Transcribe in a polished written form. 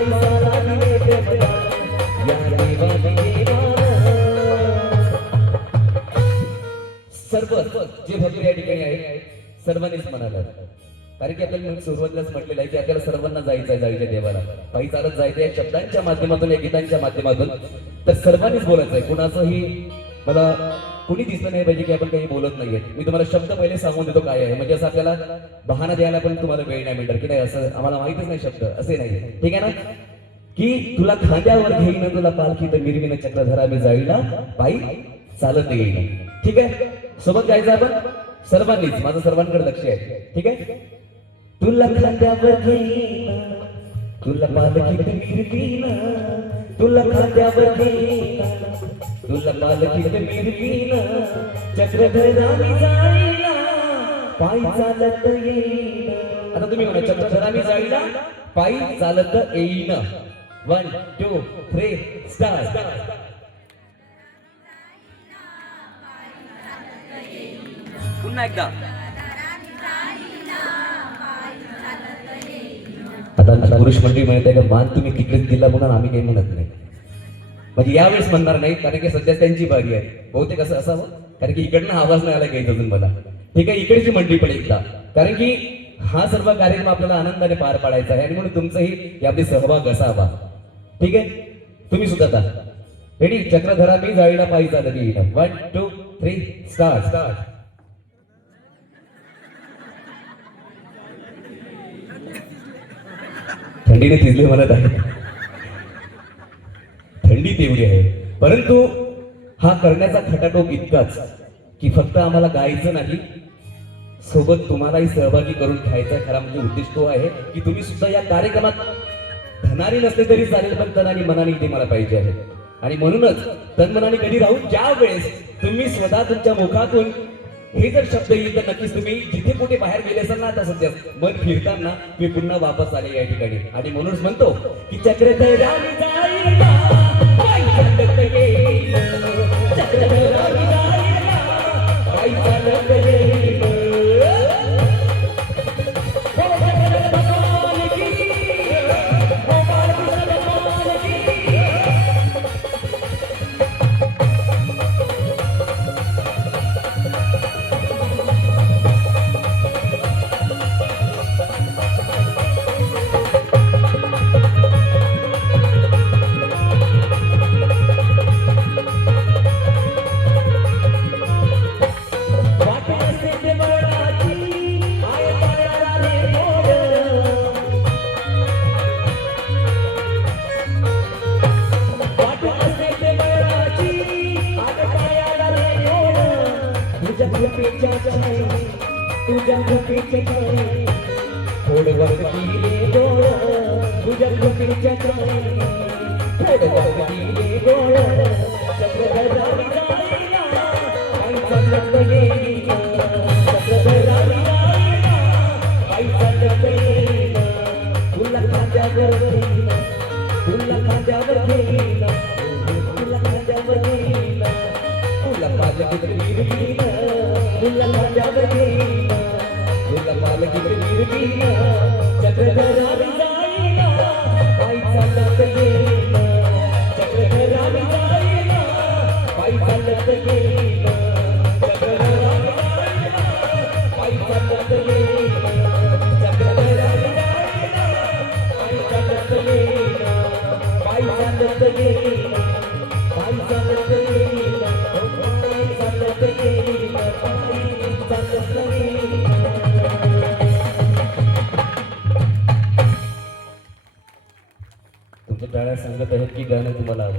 पावसाला दिले देवा या देवाने सर्व जे भक्त या ठिकाणी आहे सर्वांनीच म्हणाला, कारण की आपल्याला सुरुवातीलाच म्हटलेलं आहे की आपल्याला सर्वांना जायचं आहे जायच्या देवाला, पायी चालत जायचं आहे शब्दांच्या माध्यमातून या गीतांच्या माध्यमातून. तर सर्वांनीच बोलायचं आहे, कुणाचंही मला कुणी दिसलं नाही पाहिजे की आपण काही बोलत नाहीये. मी तुम्हाला शब्द पहिले सांगून देतो काय आहे, म्हणजे असं आपल्याला बहाणा द्यायला पण तुम्हाला वेळ नाही मिळणार की नाही असं आम्हाला माहितीच नाही शब्द असे नाही, ठीक आहे ना. की तुला खांद्यावर घेईन तुला पालखी तर मिरवीन चक्रधरा मी जाईला पायी चालत येईन, ठीक आहे. सोबत जायचं आपण सर्वांनीच, माझं सर्वांकडे लक्ष आहे, ठीक आहे. तुला खांद्यावर घेईन तुला पालखीत मिरवीन, तुला खांद्यावर घेईन तुला पालखीत मिरवीन चक्रधरा मी जाईला पायी चालत येईन. आता तुम्ही म्हणा चक्रधरा मी जाईला पायी चालत येईन. 1 2 3 स्टार्ट. पुन्हा एकदा. आता पुरुष मंडळी म्हणते का मान तुम्ही तिकडेच दिला म्हणून आम्ही काही म्हणत नाही, म्हणजे यावेळेस म्हणणार नाही कारण की सध्या त्यांची बारी आहे. बहुतेक असं असावं कारण की इकडनं आवाज नाही आला काही अजून मला, ठीक आहे. इकडची मंडळी पण एकदा, कारण की हा सर्व कार्यक्रम आपल्याला आनंदाने पार पाडायचा आहे आणि म्हणून तुमचंही यामध्ये सहभाग असावा, ठीक आहे. तुम्ही सुद्धा आता रेडी. चक्रधरा मी जाईला पायी चालत येईन. 1 2 3 स्टार्ट. थंडीने थिजले म्हणत आहे, थंडी तेवढी आहे, परंतु हा करण्याचा खटाटोप इतकाच की फक्त आम्हाला गायचं नाही, सोबत तुम्हालाही सहभागी करून घ्यायचा. खरा म्हणजे उद्देश तो आहे की तुम्ही सुद्धा या कार्यक्रमात धनारी नसले तरी चालेल पण तन आणि मनाने इथे मला पाहिजे आहे. आणि म्हणूनच तनमनाने कधी राहून ज्या वेळेस तुम्ही स्वतः तुमच्या मुखातून हे जर शब्द येईल तर नक्कीच तुम्ही जिथे कुठे बाहेर गेले असाल ना, आता सध्या मन फिरताना मी पुन्हा वापस आले या ठिकाणी. आणि म्हणूनच म्हणतो की चक्रधरा मी जाईला पायी चालत येईन, चक्रधरा मी जाईला पायी चालत येईन. तुझ्या कृपेचे काय थोडं वरतीले डोळ, तुझ्या कृपेचे काय थोडं वरतीले डोळ. चक्रधरा मी जाईला पायी चालत येईन, चक्रधरा मी जाईला पायी चालत येईन. तुला खांद्यावर घेईन तुला खांद्यावर घेईन तुला खांद्यावर घेईन, तुला पालखीत मिरवीन तुला खांद्यावर घेईन तुला पालखीत मिरवीन. चक्रधरा मी जाईला पायी चालत येईन, चक्रधरा मी जाईला पायी चालत येईन, चक्रधरा मी जाईला पायी चालत येईन, चक्रधरा मी जाईला पायी चालत येईन, पायी चालत येईन, पायी चालत येईन, पायी चालत येईन, पायी चालत येईन. तुमच्या टाळ्या सांगत आहेत की गाणं तुम्हाला आवडतं.